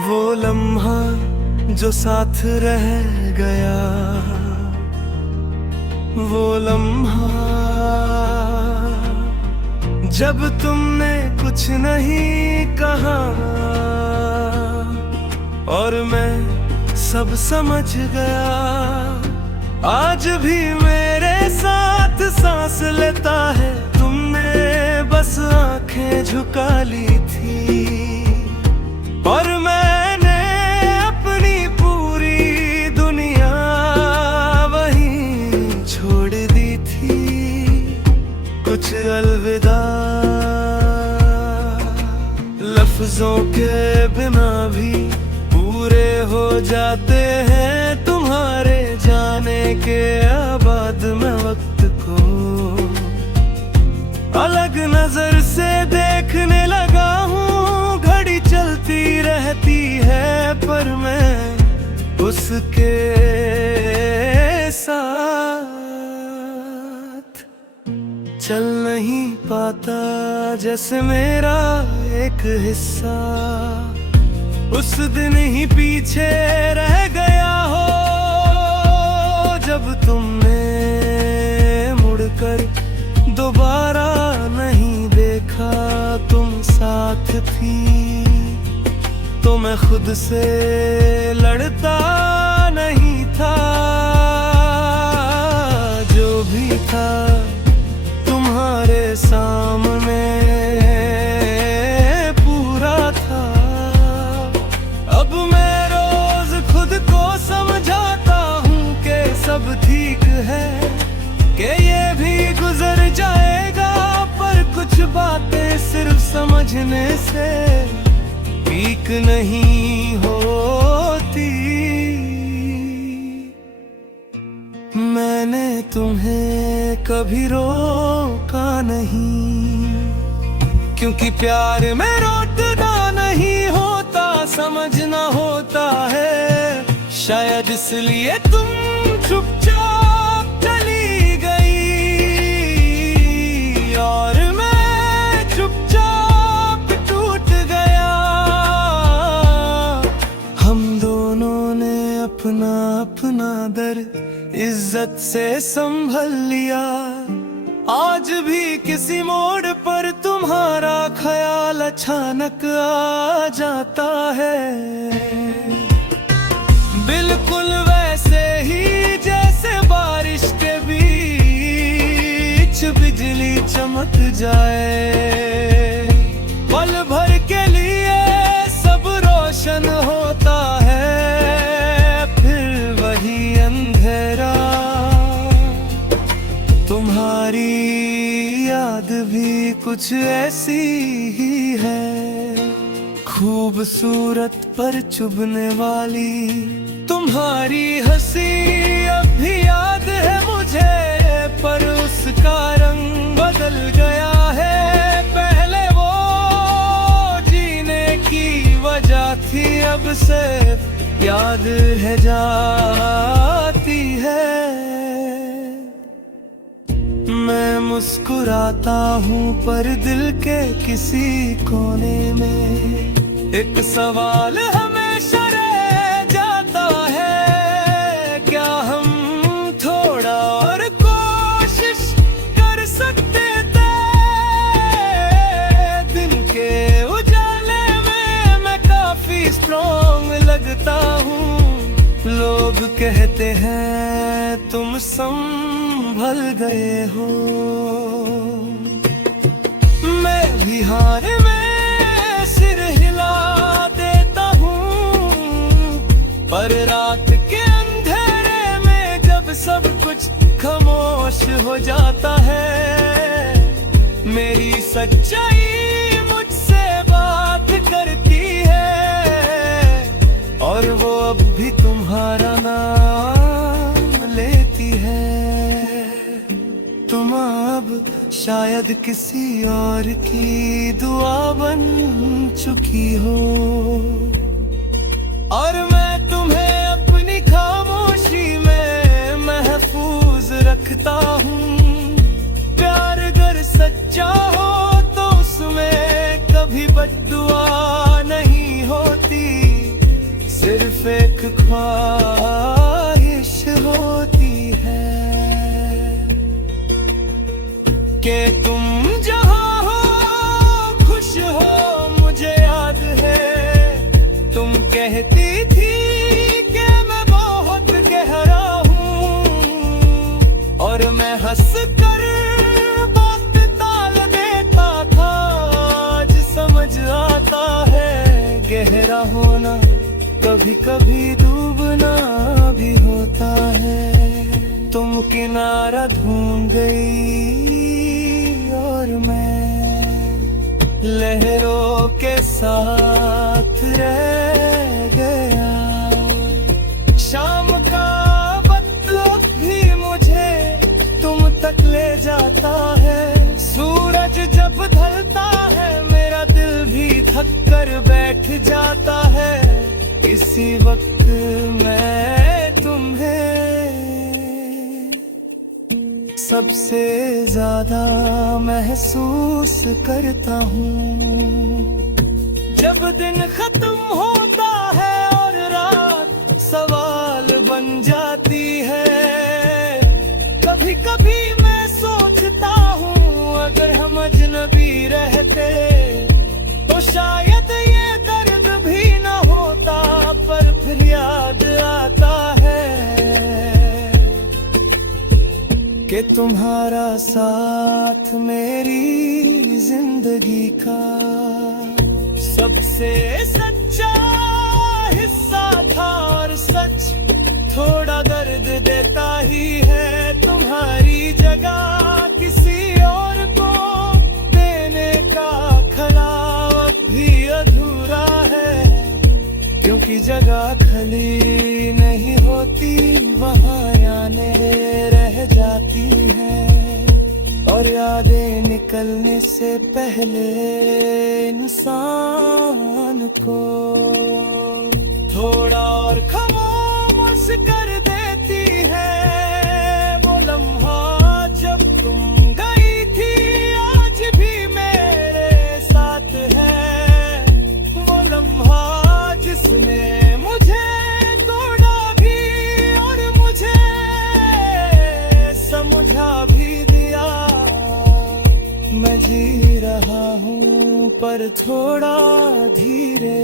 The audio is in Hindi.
वो लम्हा जो साथ रह गया, वो लम्हा जब तुमने कुछ नहीं कहा और मैं सब समझ गया। आज भी मेरे साथ सांस लेता है, तुमने बस आंखें झुका ली थी और मैंने अपनी पूरी दुनिया वहीं छोड़ दी थी। कुछ अलविदा लफ्जों के बिना भी पूरे हो जाते हैं, तुम्हारे जाने के बाद मैं वक्त को अलग नजर से देखने लगा हूँ। घड़ी चलती रहती है पर मैं उसके साथ चल नहीं पाता, जैसे मेरा एक हिस्सा उस दिन ही पीछे रह गया हो। जब तुमने मुड़कर दोबारा नहीं देखा, तुम साथ थी तो मैं खुद से लड़ता नहीं था। जो भी था तुम्हारे सामने पूरा था। अब मैं रोज खुद को समझाता हूँ कि सब ठीक है, कि ये भी गुजर जाएगा। पर कुछ बातें सिर्फ समझने से ठीक नहीं होती। मैंने तुम्हें कभी रोका नहीं, क्योंकि प्यार में रोकना नहीं होता, समझना होता है। शायद इसलिए तुम चुपचाप चली गई और मैं चुपचाप टूट गया। हम दोनों ने अपना अपना दर्द इज्जत से संभल लिया। आज भी किसी मोड़ पर तुम्हारा ख्याल अचानक आ जाता है, बिल्कुल वैसे ही जैसे बारिश के बीच बिजली चमक जाए। पल भर के लिए सब रोशन होता है, फिर वही अंधेरा। तुम्हारी याद भी कुछ ऐसी ही है, खूबसूरत पर चुभने वाली। तुम्हारी हंसी अब भी याद है मुझे, पर उसका रंग बदल गया है। पहले वो जीने की वजह थी, अब सिर्फ याद है जाती है। मैं मुस्कुराता हूँ पर दिल के किसी कोने में एक सवाल हमेशा रह जाता है। क्या हम थोड़ा और कोशिश कर सकते थे? दिन के उजाले में मैं काफी स्ट्रॉन्ग लगता हूँ। लोग कहते हैं तुम संभल गए हो, मैं भी हार में सिर हिला देता हूँ। पर रात के अंधेरे में जब सब कुछ खामोश हो जाता है, मेरी सच्चाई मुझसे बात करती है और वो अब भी तुम्हारा नाम लेती है। तुम अब शायद किसी और की दुआ बन चुकी हो और मैं तुम्हें अपनी खामोशी में महफूज रखता हूँ। प्यार अगर सच्चा हो तो उसमें कभी बद्दुआ नहीं होती। एक ख्वाहिश होती है कि तुम जहाँ हो खुश हो। मुझे याद है तुम कहती थी कि मैं बहुत गहरा हूँ, और मैं हंस कर बात टाल देता था। आज समझ आता है गहरा होना कभी कभी डूबना भी होता है। तुम किनारा ढूंढ गई और मैं लहरों के साथ रह गया। शाम का वक्त भी मुझे तुम तक ले जाता है। सूरज जब ढलता है मेरा दिल भी थक कर बैठ जाता है। इसी वक्त मैं तुम्हें सबसे ज्यादा महसूस करता हूँ। जब दिन खत्म होता है और रात सवाल बन जाती है। कभी कभी मैं सोचता हूँ अगर हम अजनबी रहते तो शायद ये दर्द भी न होता। पर फिर याद आता है कि तुम्हारा साथ मेरी जिंदगी का सबसे सच्चा हिस्सा था। और सच थोड़ा दर्द देता ही है। तुम्हारी जगह किसी और को देने का ख्याल भी अधूरा है, क्योंकि जगह खाली नहीं होती, वहाँ यादें रह जाती हैं। और यादें निकलने से पहले इंसान को थोड़ा और खामोश कर देती है। वो लम्हा जब तुम गई थी आज भी मेरे साथ है। वो लम्हा जिसने मुझे तोड़ा भी और मुझे समझा भी दिया। मैं जी रहा हूँ पर थोड़ा धीरे।